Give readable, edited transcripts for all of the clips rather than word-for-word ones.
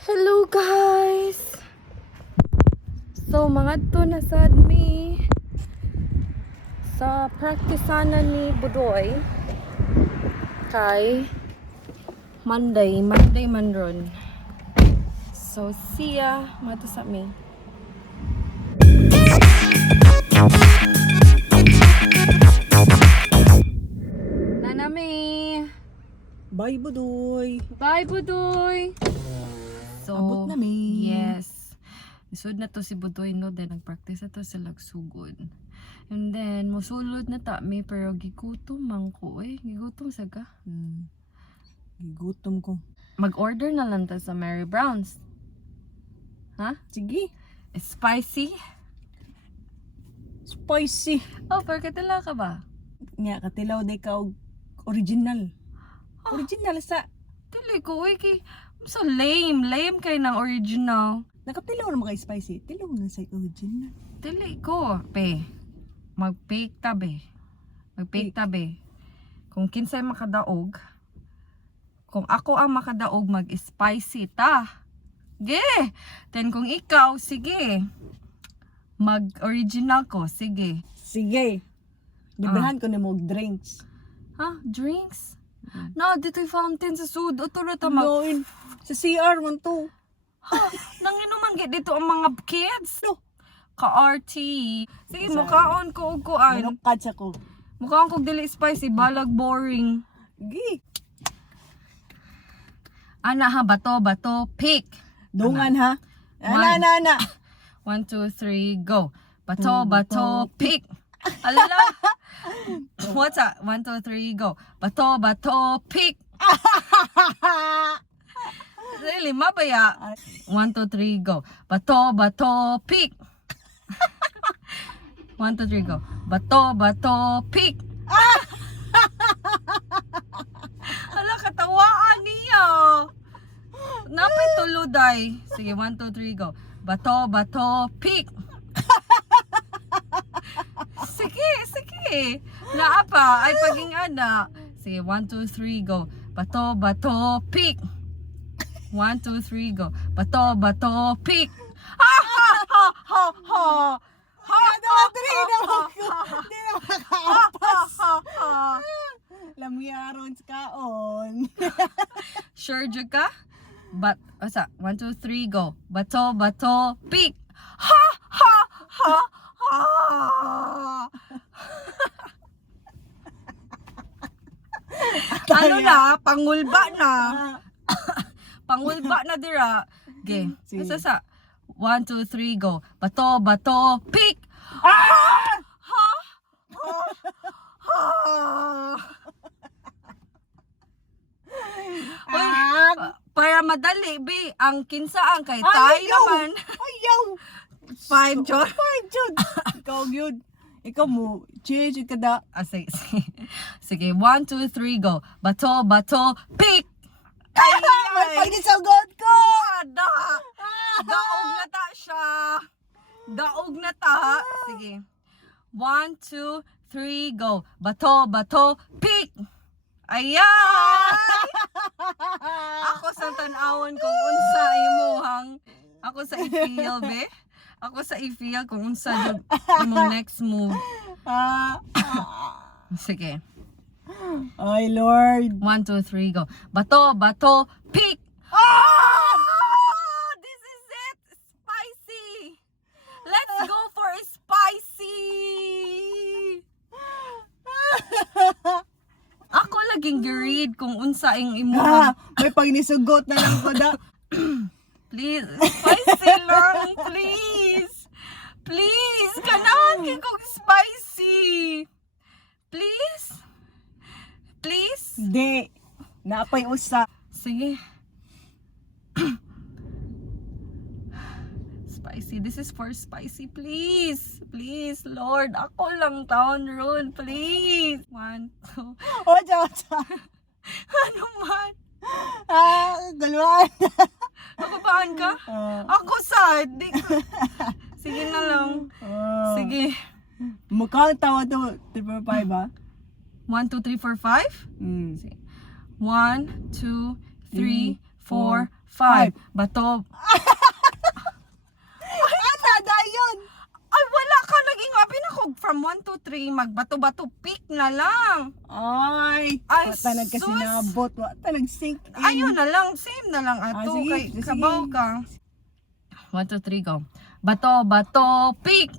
Hello guys! So mga to na sad mi sa praktisanan ni Budoy kay Monday man ron. So see ya mga to sa mi. Nanami! Bye, Budoy. Bye Budoy! So, Abot na mi. yes. Isod na to si Budoy, no? Then nag-practice na to sa lagsugod. And then, musulod na ta mi, pero gigutom man ko eh. Gigutom sa ka. Gutom ko. Mag-order na lang ta sa Mary Brown's. Ha? Sige. Spicy? Spicy. Oh, pero katila ka ba? Nga, katilaw day ka og original. Original sa. Dili ko, eh. So lame. Lame kay ng original. Nakatilaw na mga spicy. Tilaw na sa original. Dili ko. Pe. Mag-bake ta be. Mag-bake ta be. Kung kinsay makadaog, kung ako ang makadaog, mag-spicy ta. Sige. Then kung ikaw, sige. Mag-original ko, sige. Sige. Bibilhan ko na mo og drinks. Ha? Drinks? No, dito'y fountain sa sud. Ito na ta mag... Noin. Sa CR man to. Ha? Nanginuman gid dito ang mga kids. No. Ka-RT. Sige, mukhaon ko og kuan. Minukad sa ko. Mukhaon ko dili spicy, balag boring. Gi. Ana ha, bato, pick. Dungan ha. One. Ana. 1, 2, 3, go. Bato, pick. Alala. What's that? 1, 2, 3, go. Bato, pick. Really, mabaya. 1, 2, 3, go. Bato, pick. 1, 2, 3, go. Bato, pick. Hala, katawaan niya. Napay tuluday. Sige, 1, 2, 3, go. Bato, pick. Sige. Naa pa. Ay, paging ana. Sige, 1, 2, 3, go. Bato, pick. 1, 2, 3, go. Bato, pick. Ha! Di na makaapas. Lamiyaron sa kaon. Sure jud ka? Asa? 1, 2, 3, go. Bato, pick. Ha! Ano na? Pangulba na. Pangulba na dira. Okay. Sige. Asa? 1, 2, 3, go. Bato, pick. Uy, para madali, bi. Ang kinsaan kay tayo naman. Ayaw! 5, John. Fine, Jud. Ikaw, yun. Ikaw mo, change ka da. Sige. Sige, 1, 2, 3, go. Bato, pick. May pagdisagod ko! Daog na ta siya. Daog na ta. Sige. 1, 2, 3, go. Bato, pick. Ayan! Ako sa tanawon kung unsa imuhang. Ako sa i-feel, be. Ako sa i-feel kung unsa yung imong next move. Sige. Ay, Lord. 1, 2, 3, go. Bato, pick. This is it. Spicy. Let's go for spicy. Ako laging giread kung unsa ing imuhang. May pagdisugot na lang ko da. Please, spicy lang, please. Please, ganahan kay kong spicy. Please. Di. Napay usa. Sige. Spicy. This is for spicy, please. Please, Lord. Ako lang taon ron, please. 1, 2. Ocha. Ano man? Galwan. Napapaan ka? Ako sad. Sige na lang. Sige. Mukhang tawa to. 345 ba? 1, 2, 3, 4, 5? 1, 2, 3, 4, 5. Bato. Ana, dayon. Ay, wala ka naging apin ako. From 1 to 3, magbato-bato, pick na lang. Ay, Ay, wata sus. nagkasinabot, wata nag-sink in. Ayun na lang, same na lang ato. sige, Kay sige. sabaw ka. 1, 2, 3, go. Bato, bato, pick.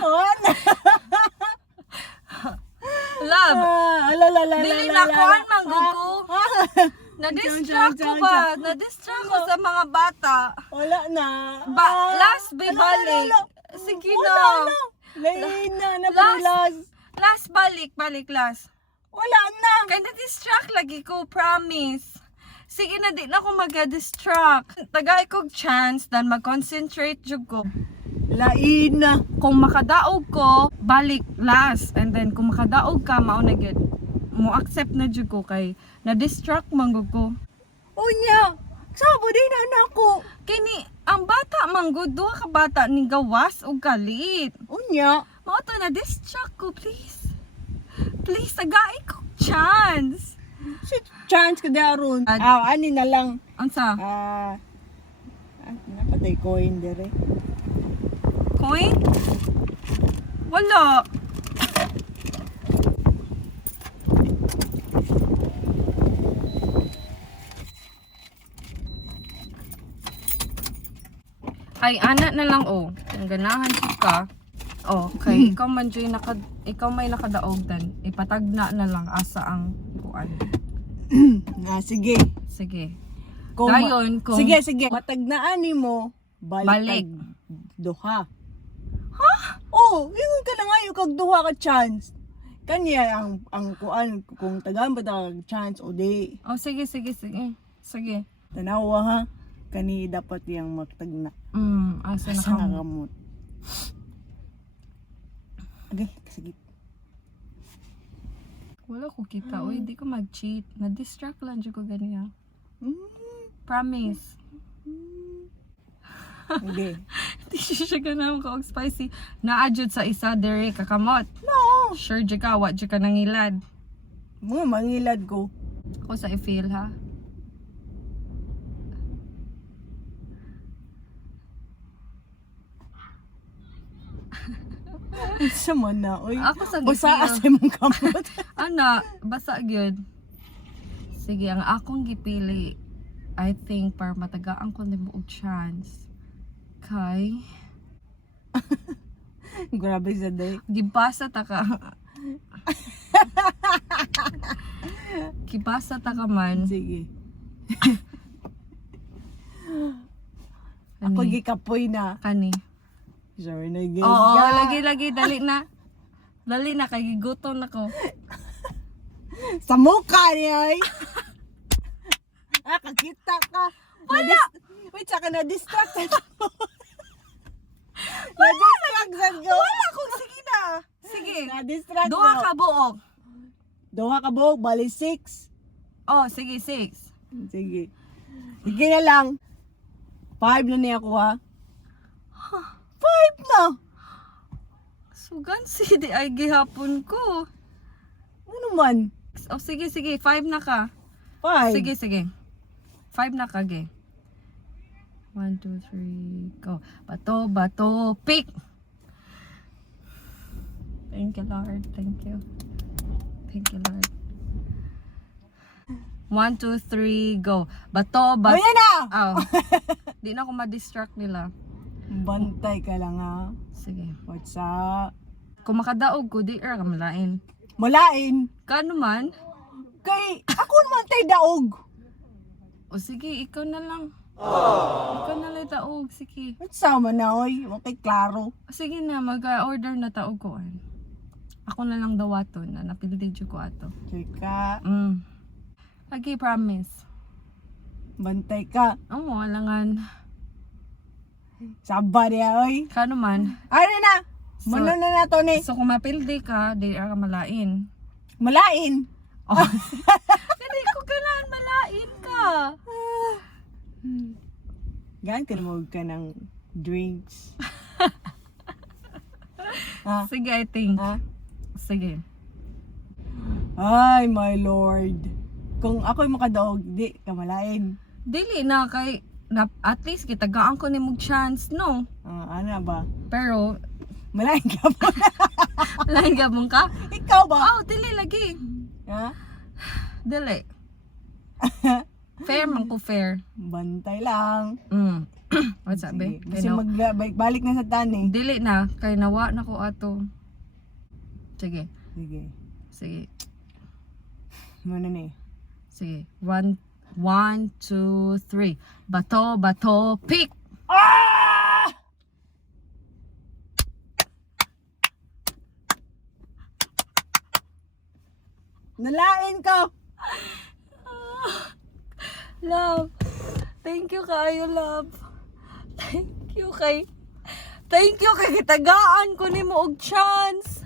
Ana. Love. Alala. Dili na kuan manggugo. Na-distract ko Diyan. ba? Na-distract ko sa mga bata. Wala na. Last balik. Sige na. Lain na, Last. napilas. Last balik, last. Wala na. Kaya na-distract lagi ko, promise. Sige na, di na ako mag-distract. Tagay kong chance na mag-concentrate jud ko. Lain na. Kung makadaog ko, balik last. And then kung makadaog ka, mauna gyud mo accept na jud ko kay na-distract manggod ko. Unya. Sabo din na nako. Kini, ang bata manggod, duha ka bata ni gawas o galit. Unya. Mao to na-distract ko, please. Please, tagay ko chance. Si chance ka daron. Ani na lang. Unsa? Napatay coin dire. Coin? Wala. Ay, anak na lang Kung ganahan ka. Okay. Ikaw may nakadaogdan. Ipatagna na lang asa ang kuan. Sige. Sige. Kung Dayon, kung Sige. Matagnaan nimo balik. Duha. Ha? Oh, ingon ka na ngayon kag duha ka chance. Kanya ang kuan kung tagaan ba ta chance o di. Sige. Sige. Tanawa ha. Kani dapat yang magtagna. Asa na Asa ka na kamot. Okay, sige. Wala ko kita. Di ko mag-cheat. Na-distract lang dyan ko ganiya. Mm. Promise. Hindi. Di siya ganun ka spicy. Naadjud sa isa dere kakamot. No. Sure dyan ka. What dyan ka nangilad. Mga mangilad ko. Ako sa i-feel ha. Sa man na, oy. Ako sa Basa i-feel. asay mong kamot. Ana, basa gyud. Sige, ang akong gipili, I think para matagaan ko nimo og chance. Kay Grabe sa day. gibasa ta ka. Gibasa ta ka man. Sige. Ako gikapoy na. Kani. Sorry na gay. Oo, lagi dali na. Dali na kay gigutom nako. Sa mukha niya ay. Kakita ka. Wala. Wait, saka na-distract. Na-distract saan ko. Wala kung sige na. Sige. Na-distract Duha ko. ka buok. Duha ka buhok, bali 6. Sige, 6. Sige. Sige na lang. 5 na niya ko ha. 5 na. Sugan si di ay gihapon ko. Ano man? Sige, 5 na ka. 5. Sige. 5 na ka, ge. 1, 2, 3, go. Bato, pick! Thank you, Lord. Thank you, Lord. 1, 2, 3, go. Bato. Oh, yan na! Di na ako ma-distract nila. Bantay ka lang ha. Sige. What's up? Kung makadaog ko, di ka malain. Malain. Kano man? Kay, ako naman tayo daog. Sige, ikaw na lang. Ikaw na lang daog. Sige. What's up man na, oy? Okay, klaro. Sige na, mag-order na taog ko. Ako na lang dawaton na napilidyo ko ato. Chika, Lagi, promise. bantay ka. Oo, alangan. Saba niya, oy. Kano man. Ano na? Mano na na to ni? So kung mapildi ka, di ka malain. Malain. Hindi ko kailangan malain ka. Gaan ka naman ka ng drinks. Ha? Sige, I think. Ha? Sige. Ay, my lord. Kung ako'y makadaog, di ka malain. Dili na kay na, at least kitagaan ko ni mong chance, no? Ano ba? Pero Malain ka ba? lain gabong ka? Ikaw ba? Oh, dili lagi. Ha? Dili. Fair man ko fair. Bantay lang. What's up, Sige. be? Kasi balik na sa tani. Dili na kay nawa na ko ato. Sige. Sige. Sige. Muna ni. Sige. 1 2 3. Bato, bato, pick. Ah! Nalain ko. Love. Thank you kayo, love. Thank you kay kitagaan ko nimo og chance.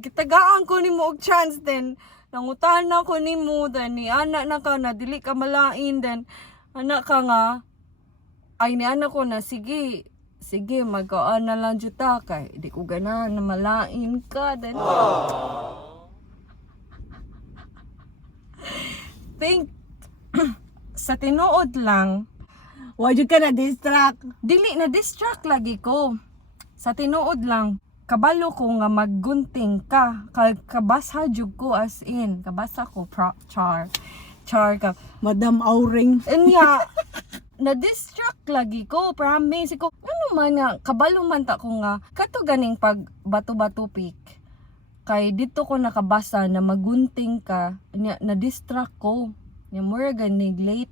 Gitagaan ko nimo og chance then nangutana ko nimo then ni anak na ka na dili ka malain then anak ka nga ay ni anak ko na sige magkaan na lang juta kay di ko ganahan na malain ka then think sa tinuod lang Why ka na distract? dili na distract lagi ko. Sa tinuod lang, kabalo ko nga maggunting ka. Kabasa jud ko as in. Kabasa ko char ka. Madam Auring. Nya na distract lagi ko. Promise ko. Ano man nga kabalo man ta ko nga kato ganing pag bato-bato pick. Kay dito ko nakabasa na magunting ka. Nya na distract ko. Nya mura ganing late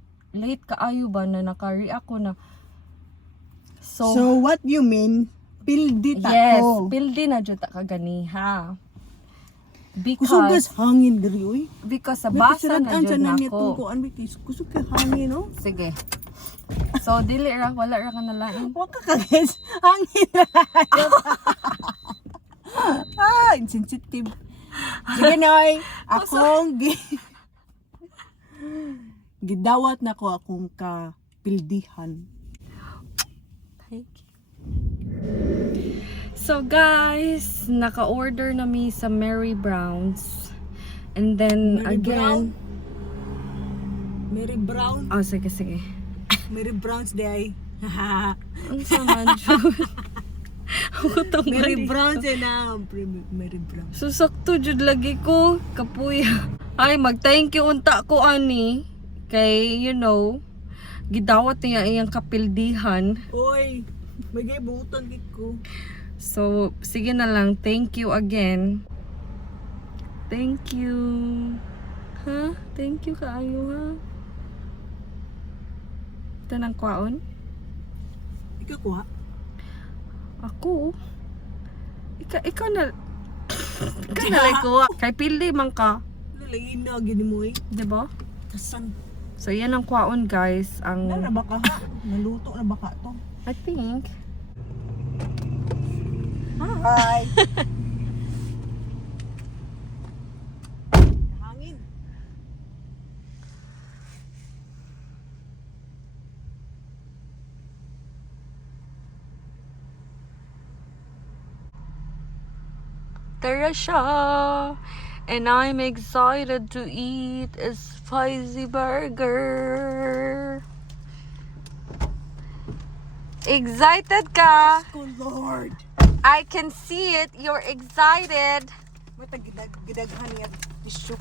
kaayo ba na naka-react ko na So what you mean? Pildi ta yes, ko. pildi na jud ta kaganiha. Kusog Because gas hangin diri oy. sa basa na jud na nako. kuan bitis. Kusog ka hangin no. Sige. So dili ra wala ra ka nalain. Wa ka kages. Hangin na. Insensitive. Sige noy. Akong gidawat na ko akong kapildihan. Thank you. So guys, naka-order na mi sa Mary Brown's. And then Mary again, Mary Brown. oh sige. Mary Brown's day. Ang sama jud. Utong Mary mali Brown ko. siya na. Mary Brown. Susakto jud lagi ko, kapuya. Ay mag-thank you unta ko ani kay gidawat niya iyang kapildihan. Oy, may butan gid ko. So, sige na lang. Thank you again. Thank you. Ha? Thank you kaayo ha. Ito ng kwaon. Ikaw kuha. Ako. Ikaw na. Ikaw na lang kuha. Kay pildi man ka. Lalagin na gini mo eh. Diba? Kasan. So, yan ang kwaon guys. Ang Na ba ka? Naluto na ba ka to? I think. Hi. Hangin. Tara siya. And I'm excited to eat a spicy burger. Excited ka? Oh Lord. I can see it. You're excited. Mata gidaghan niya tissue.